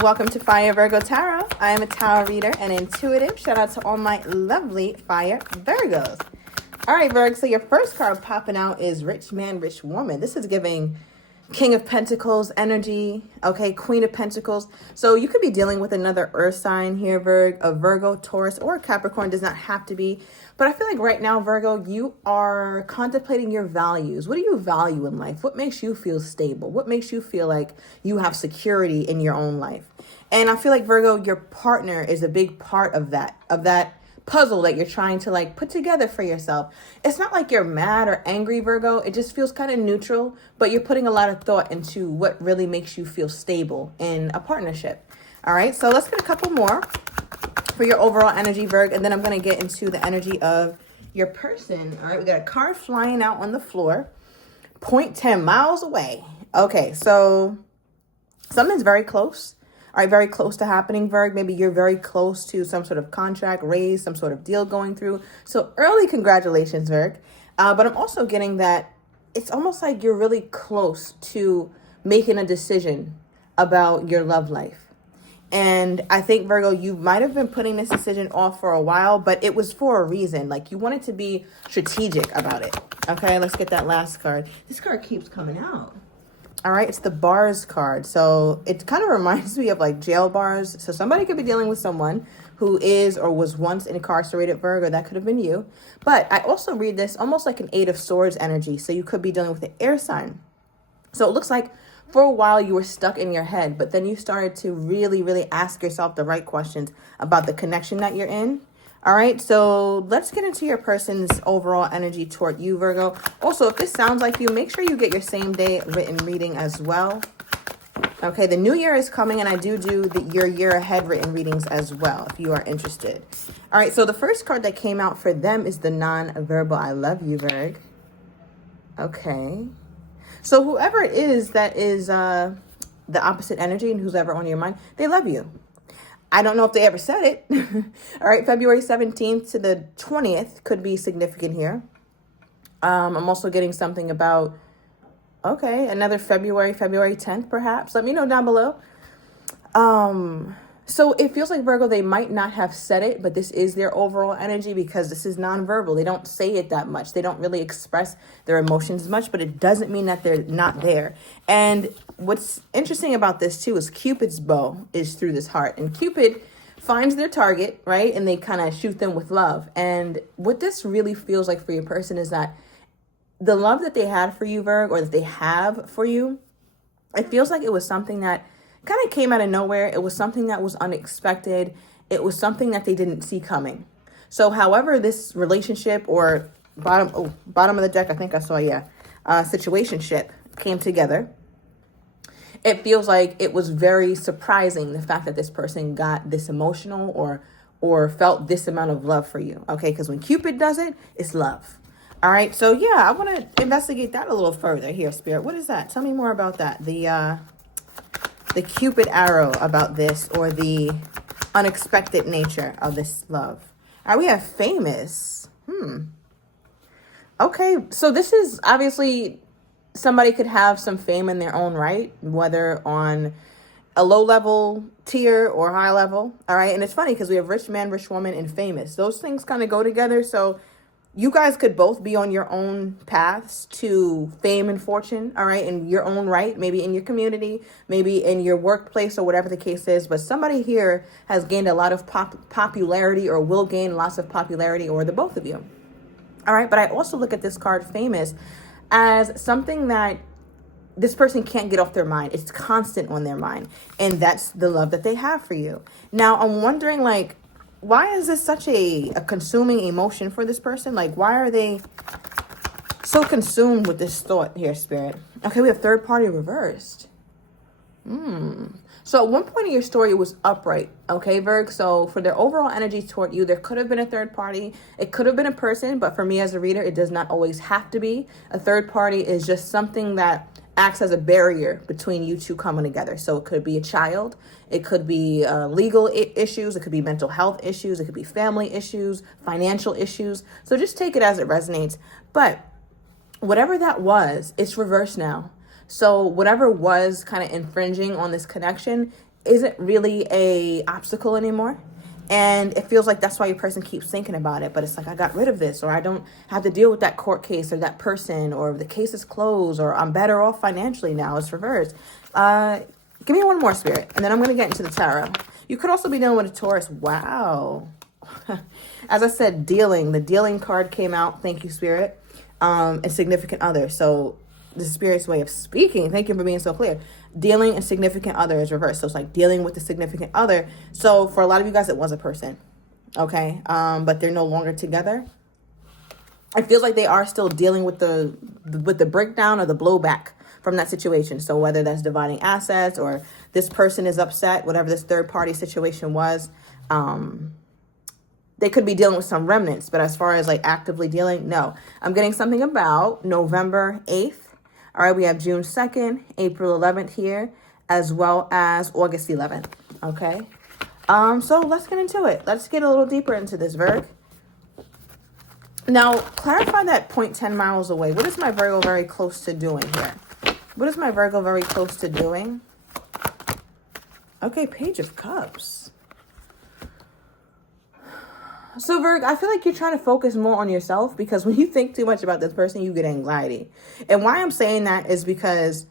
Welcome to Fire Virgo Tarot. I am a tarot reader and intuitive. Shout out to all my lovely Fire Virgos. All right, Virg, so your first card popping out is Rich Man, Rich Woman. This is giving King of Pentacles energy, okay, Queen of Pentacles. So you could be dealing with another earth sign here, a Virgo, Taurus, or a Capricorn. Does not have to be. But I feel like right now, Virgo, you are contemplating your values. What do you value in life? What makes you feel stable? What makes you feel like you have security in your own life? And I feel like, Virgo, your partner is a big part of that puzzle that you're trying to like put together for yourself. It's not like you're mad or angry, Virgo. It just feels kind of neutral, but you're putting a lot of thought into what really makes you feel stable in a partnership. All right, so let's get a couple more for your overall energy, Virg, and then I'm going to get into the energy of your person. All right, we got a card flying out on the floor, 0.10 miles away. Okay, so something's very close. All right, very close to happening, Virg. Maybe you're very close to some sort of contract, raise, some sort of deal going through. So early congratulations, Virg. But I'm also getting that it's almost like you're really close to making a decision about your love life. And I think, Virgo, you might have been putting this decision off for a while, but it was for a reason. Like you wanted to be strategic about it. Okay, let's get that last card. This card keeps coming out. All right, it's the bars card. So it kind of reminds me of like jail bars. So somebody could be dealing with someone who is or was once incarcerated, Virgo. That could have been you. But I also read this almost like an Eight of Swords energy. So you could be dealing with an air sign. So it looks like for a while you were stuck in your head, but then you started to really, really ask yourself the right questions about the connection that you're in. All right, so let's get into your person's overall energy toward you, Virgo. Also, if this sounds like you, make sure you get your same day written reading as well. Okay, the new year is coming, and I do your year ahead written readings as well, if you are interested. All right, so the first card that came out for them is the non-verbal I love you, Virg. Okay. So whoever it is that is the opposite energy and who's ever on your mind, they love you. I don't know if they ever said it. All right, February 17th to the 20th could be significant here. I'm also getting something about, okay, another February 10th perhaps. Let me know down below. So it feels like, Virgo, they might not have said it, but this is their overall energy because this is nonverbal. They don't say it that much. They don't really express their emotions much, but it doesn't mean that they're not there. And what's interesting about this too is Cupid's bow is through this heart, and Cupid finds their target, right? And they kind of shoot them with love. And what this really feels like for your person is that the love that they had for you, Virgo, or that they have for you, it feels like it was something that kind of came out of nowhere. It was something that was unexpected. It was something that they didn't see coming. So however this relationship or bottom of the deck, I think I saw, situationship came together, it feels like it was very surprising, the fact that this person got this emotional or felt this amount of love for you. Okay, because when Cupid does it, it's love. All right, so yeah, I want to investigate that a little further here, Spirit. What is that? Tell me more about that. The Cupid arrow about this, or the unexpected nature of this love. All right, we have famous. Okay, so this is obviously somebody could have some fame in their own right, whether on a low level tier or high level. All right, and it's funny because we have rich man, rich woman, and famous. Those things kind of go together. So you guys could both be on your own paths to fame and fortune, all right, in your own right, maybe in your community, maybe in your workplace or whatever the case is. But somebody here has gained a lot of popularity or will gain lots of popularity, or the both of you. All right, but I also look at this card, famous, as something that this person can't get off their mind. It's constant on their mind. And that's the love that they have for you. Now, I'm wondering, like, why is this such a consuming emotion for this person? Like, why are they so consumed with this thought here, Spirit? Okay, we have third party reversed. So at one point in your story, it was upright. Okay, Virg. So for their overall energy toward you, there could have been a third party. It could have been a person, but for me as a reader, it does not always have to be. A third party is just something that acts as a barrier between you two coming together. So it could be a child, it could be legal issues, it could be mental health issues, it could be family issues, financial issues. So just take it as it resonates. But whatever that was, it's reversed now. So whatever was kind of infringing on this connection, isn't really a obstacle anymore. And it feels like that's why your person keeps thinking about it. But it's like, I got rid of this, or I don't have to deal with that court case or that person, or the case is closed, or I'm better off financially now. It's reversed. Give me one more, Spirit, and then I'm going to get into the tarot. You could also be dealing with a Taurus. Wow. As I said, dealing. The dealing card came out. Thank you, Spirit. And significant other. So the Spirit's way of speaking. Thank you for being so clear. Dealing and significant other is reversed. So it's like dealing with the significant other. So for a lot of you guys, it was a person. Okay. But they're no longer together. It feels like they are still dealing with the breakdown or the blowback from that situation. So whether that's dividing assets or this person is upset, whatever this third party situation was, they could be dealing with some remnants. But as far as like actively dealing, no. I'm getting something about November 8th. All right, we have June 2nd, April 11th here, as well as August 11th. Okay. So let's get into it. Let's get a little deeper into this, Virg. Now, clarify that 0.10 miles away. What is my Virgo very close to doing here? What is my Virgo very close to doing? Okay, Page of Cups. So, Virg, I feel like you're trying to focus more on yourself, because when you think too much about this person, you get anxiety. And why I'm saying that is because,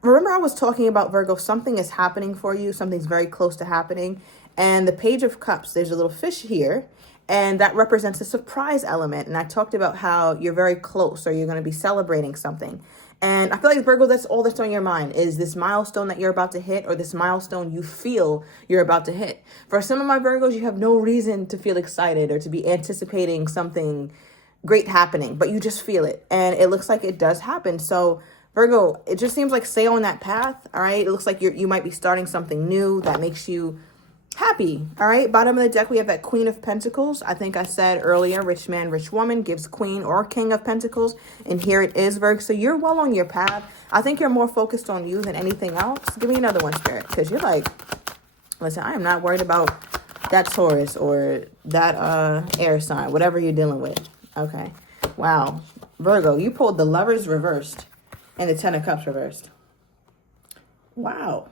remember I was talking about, Virgo, something is happening for you. Something's very close to happening. And the Page of Cups, there's a little fish here. And that represents a surprise element. And I talked about how you're very close, or you're going to be celebrating something. And I feel like, Virgo, that's all that's on your mind is this milestone that you're about to hit, or this milestone you feel you're about to hit. For some of my Virgos, you have no reason to feel excited or to be anticipating something great happening, but you just feel it. And it looks like it does happen. So, Virgo, it just seems like stay on that path. All right. It looks like you might be starting something new that makes you happy. All right. Bottom of the deck, we have that Queen of Pentacles. I think I said earlier, rich man, rich woman gives Queen or King of Pentacles. And here it is, Virgo. So you're well on your path. I think you're more focused on you than anything else. Give me another one, Spirit, because you're like, listen, I am not worried about that Taurus or that air sign, whatever you're dealing with. Okay. Wow. Virgo, you pulled the Lovers reversed and the Ten of Cups reversed. Wow.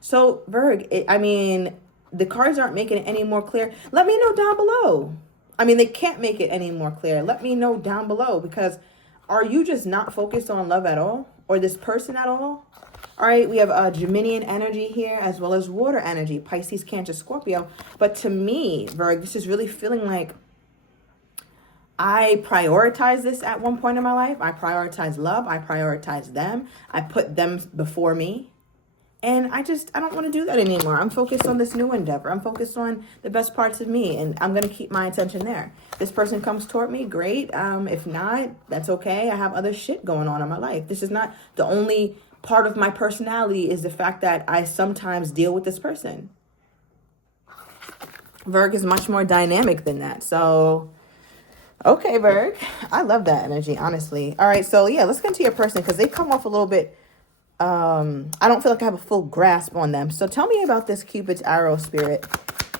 So, Virgo, I mean, the cards aren't making it any more clear. Let me know down below. I mean, they can't make it any more clear. Let me know down below, because are you just not focused on love at all, or this person at all? All right, we have Geminian energy here, as well as water energy, Pisces, Cancer, Scorpio. But to me, Virgo, this is really feeling like I prioritized this at one point in my life. I prioritized love. I prioritized them. I put them before me. And I don't want to do that anymore. I'm focused on this new endeavor. I'm focused on the best parts of me, and I'm going to keep my attention there. This person comes toward me, great. If not, that's okay. I have other shit going on in my life. This is not the only part of my personality, is the fact that I sometimes deal with this person. Virg is much more dynamic than that. So, okay, Virg. I love that energy, honestly. All right, so yeah, let's get into your person, because they come off a little bit... I don't feel like I have a full grasp on them. So tell me about this Cupid's arrow, Spirit,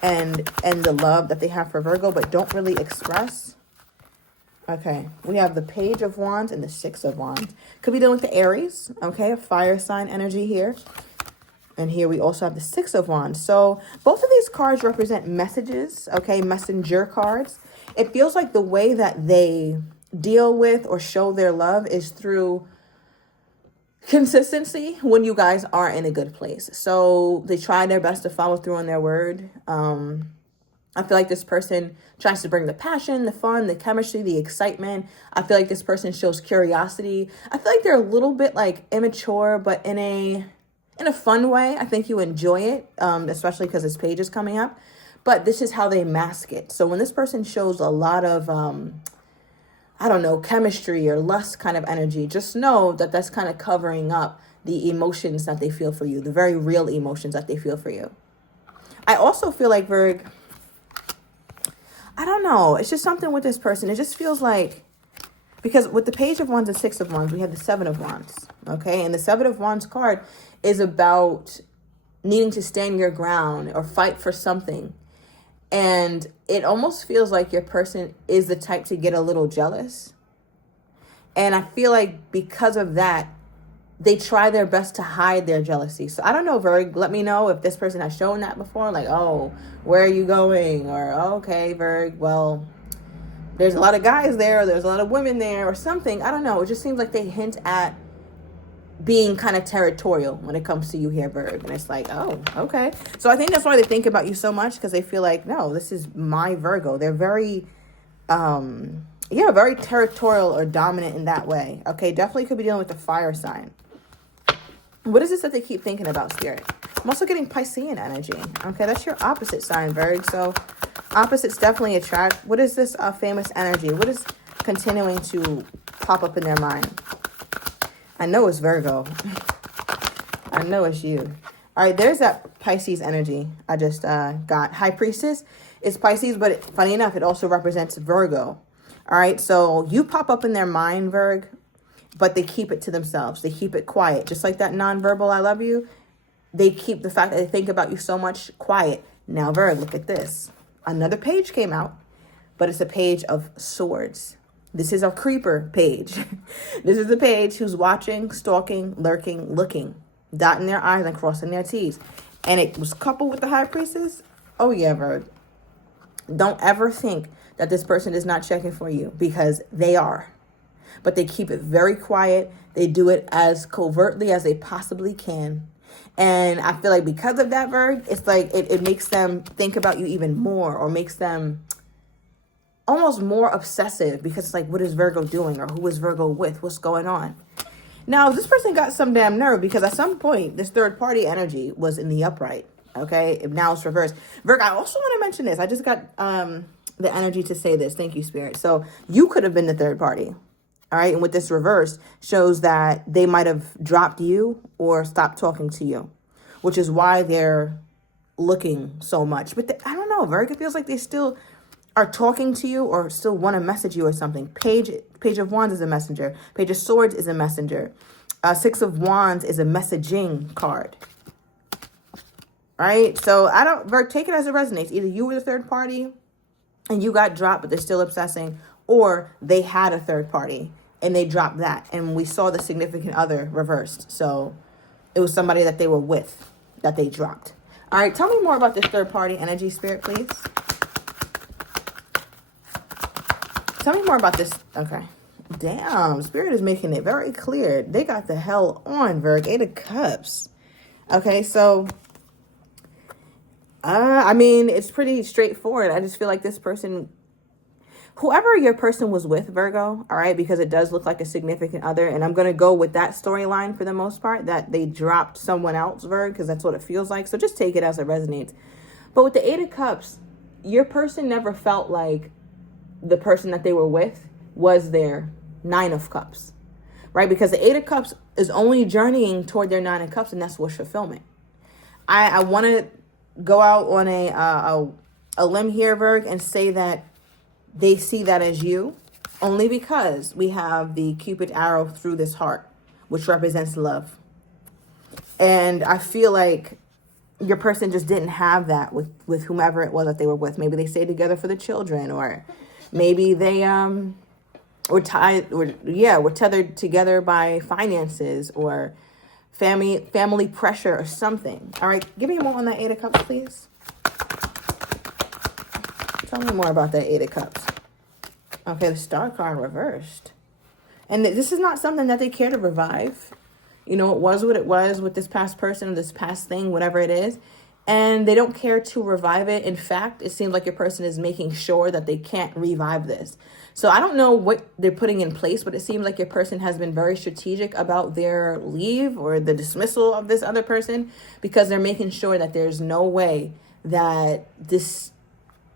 and the love that they have for Virgo, but don't really express. Okay, we have the Page of Wands and the Six of Wands. Could be dealing with the Aries, okay, a fire sign energy here. And here we also have the Six of Wands. So both of these cards represent messages, okay, messenger cards. It feels like the way that they deal with or show their love is through consistency when you guys are in a good place. So they try their best to follow through on their word. I feel like this person tries to bring the passion, the fun, the chemistry, the excitement. I feel like this person shows curiosity. I feel like they're a little bit like immature, but in a fun way. I think you enjoy it, especially because this page is coming up. But this is how they mask it. So when this person shows a lot of I don't know, chemistry or lust kind of energy, just know that that's kind of covering up the emotions that they feel for you, the very real emotions that they feel for you. I also feel like, Virg, I don't know, it's just something with this person. It just feels like, because with the Page of Wands and Six of Wands, we have the Seven of Wands, okay? And the Seven of Wands card is about needing to stand your ground or fight for something. And it almost feels like your person is the type to get a little jealous. And I feel like because of that, they try their best to hide their jealousy. So I don't know, Virg, let me know if this person has shown that before. Like, oh, where are you going? Or, oh, okay, Virg, well, there's a lot of guys there, or there's a lot of women there, or something. I don't know. It just seems like they hint at being kind of territorial when it comes to you here, Virg. And it's like, oh, okay. So I think that's why they think about you so much, because they feel like, no, this is my Virgo. They're very, very territorial or dominant in that way. Okay, definitely could be dealing with the fire sign. What is this that they keep thinking about, Spirit? I'm also getting Piscean energy. Okay, that's your opposite sign, Virg. So opposites definitely attract. What is this famous energy? What is continuing to pop up in their mind? I know it's Virgo. I know it's you. All right, there's that Pisces energy I just got. High Priestess is Pisces, but funny enough, it also represents Virgo. All right, so you pop up in their mind, Virg, but they keep it to themselves. They keep it quiet. Just like that nonverbal I love you, they keep the fact that they think about you so much quiet. Now, Virg, look at this. Another page came out, but it's a page of swords. This is a creeper page. This is a page who's watching, stalking, lurking, looking, dotting their I's and crossing their T's. And it was coupled with the High Priestess. Oh, yeah, Virg. Don't ever think that this person is not checking for you, because they are. But they keep it very quiet. They do it as covertly as they possibly can. And I feel like because of that, Virg, it's like it makes them think about you even more, or makes them almost more obsessive, because it's like, what is Virgo doing? Or who is Virgo with? What's going on? Now, this person got some damn nerve, because at some point, this third party energy was in the upright. Okay, now it's reversed. Virg, I also want to mention this. I just got the energy to say this. Thank you, Spirit. So you could have been the third party. All right. And with this reverse shows that they might have dropped you or stopped talking to you, which is why they're looking so much. But I don't know, Virg, it feels like they still are talking to you or still want to message you or something. Page of Wands is a messenger. Page of Swords is a messenger. Six of Wands is a messaging card. All right. So Virg, take it as it resonates. Either you were the third party and you got dropped, but they're still obsessing, or they had a third party and they dropped that, and we saw the significant other reversed. So it was somebody that they were with that they dropped. All right, tell me more about this third party energy, Spirit, please. Tell me more about this. Okay. Damn, Spirit is making it very clear. They got the hell on, Virg. 8 of Cups. Okay, so I mean, it's pretty straightforward. I just feel like this person, whoever your person was with, Virgo, all right, because it does look like a significant other, and I'm going to go with that storyline for the most part, that they dropped someone else, Virgo, because that's what it feels like. So just take it as it resonates. But with the 8 of Cups, your person never felt like the person that they were with was their 9 of Cups, right? Because the 8 of Cups is only journeying toward their 9 of Cups, and that's wish fulfillment. I want to go out on a limb here, Virg, and say that they see that as you, only because we have the Cupid arrow through this heart, which represents love. And I feel like your person just didn't have that with whomever it was that they were with. Maybe they stayed together for the children, or maybe they were tethered together by finances or family pressure or something. All right, give me more on that 8 of Cups, please. Tell me more about that 8 of Cups. Okay, the Star card reversed. And this is not something that they care to revive. You know, it was what it was with this past person or this past thing, whatever it is. And they don't care to revive it. In fact, it seems like your person is making sure that they can't revive this. So I don't know what they're putting in place, but it seems like your person has been very strategic about their leave or the dismissal of this other person, because they're making sure that there's no way that this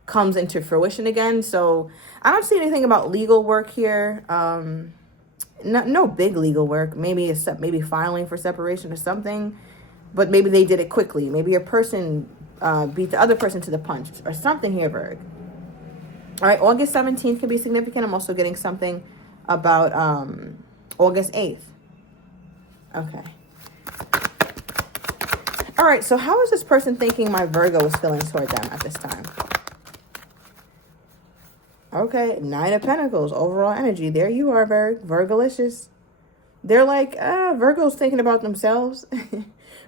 comes into fruition again. So I don't see anything about legal work here. No big legal work. Maybe filing for separation or something. But maybe they did it quickly. Maybe a person beat the other person to the punch or something here, Virg. All right, August 17th can be significant. I'm also getting something about August 8th. Okay. All right, so how is this person thinking my Virgo is feeling toward them at this time? Okay, 9 of Pentacles, overall energy. There you are, Virgolicious. They're like, Virgo's thinking about themselves.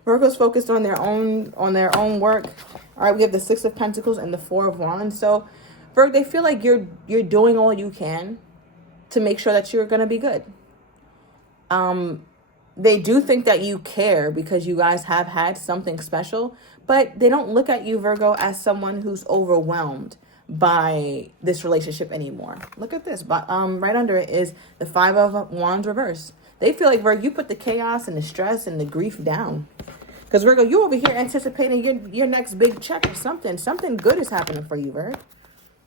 Virgo's focused on their own work. All right, we have the Six of Pentacles and the Four of Wands. So, Virgo, they feel like you're doing all you can to make sure that you're going to be good. They do think that you care because you guys have had something special, but they don't look at you, Virgo, as someone who's overwhelmed by this relationship anymore. Look at this, but right under it is the Five of Wands reverse. They feel like, Virgo, you put the chaos and the stress and the grief down. Because, Virgo, you over here anticipating your next big check or something. Something good is happening for you, Virgo.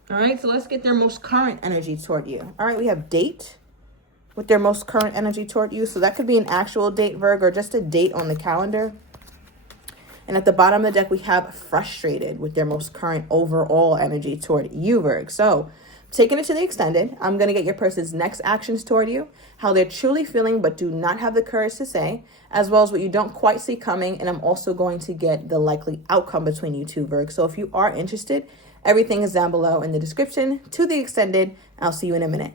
All right, so let's get their most current energy toward you. All right, we have date with their most current energy toward you. So that could be an actual date, Virgo, or just a date on the calendar. And at the bottom of the deck, we have frustrated with their most current overall energy toward you, Virgo. So taking it to the extended, I'm going to get your person's next actions toward you, how they're truly feeling but do not have the courage to say, as well as what you don't quite see coming. And I'm also going to get the likely outcome between you two, Virgo. So if you are interested, everything is down below in the description to the extended. I'll see you in a minute.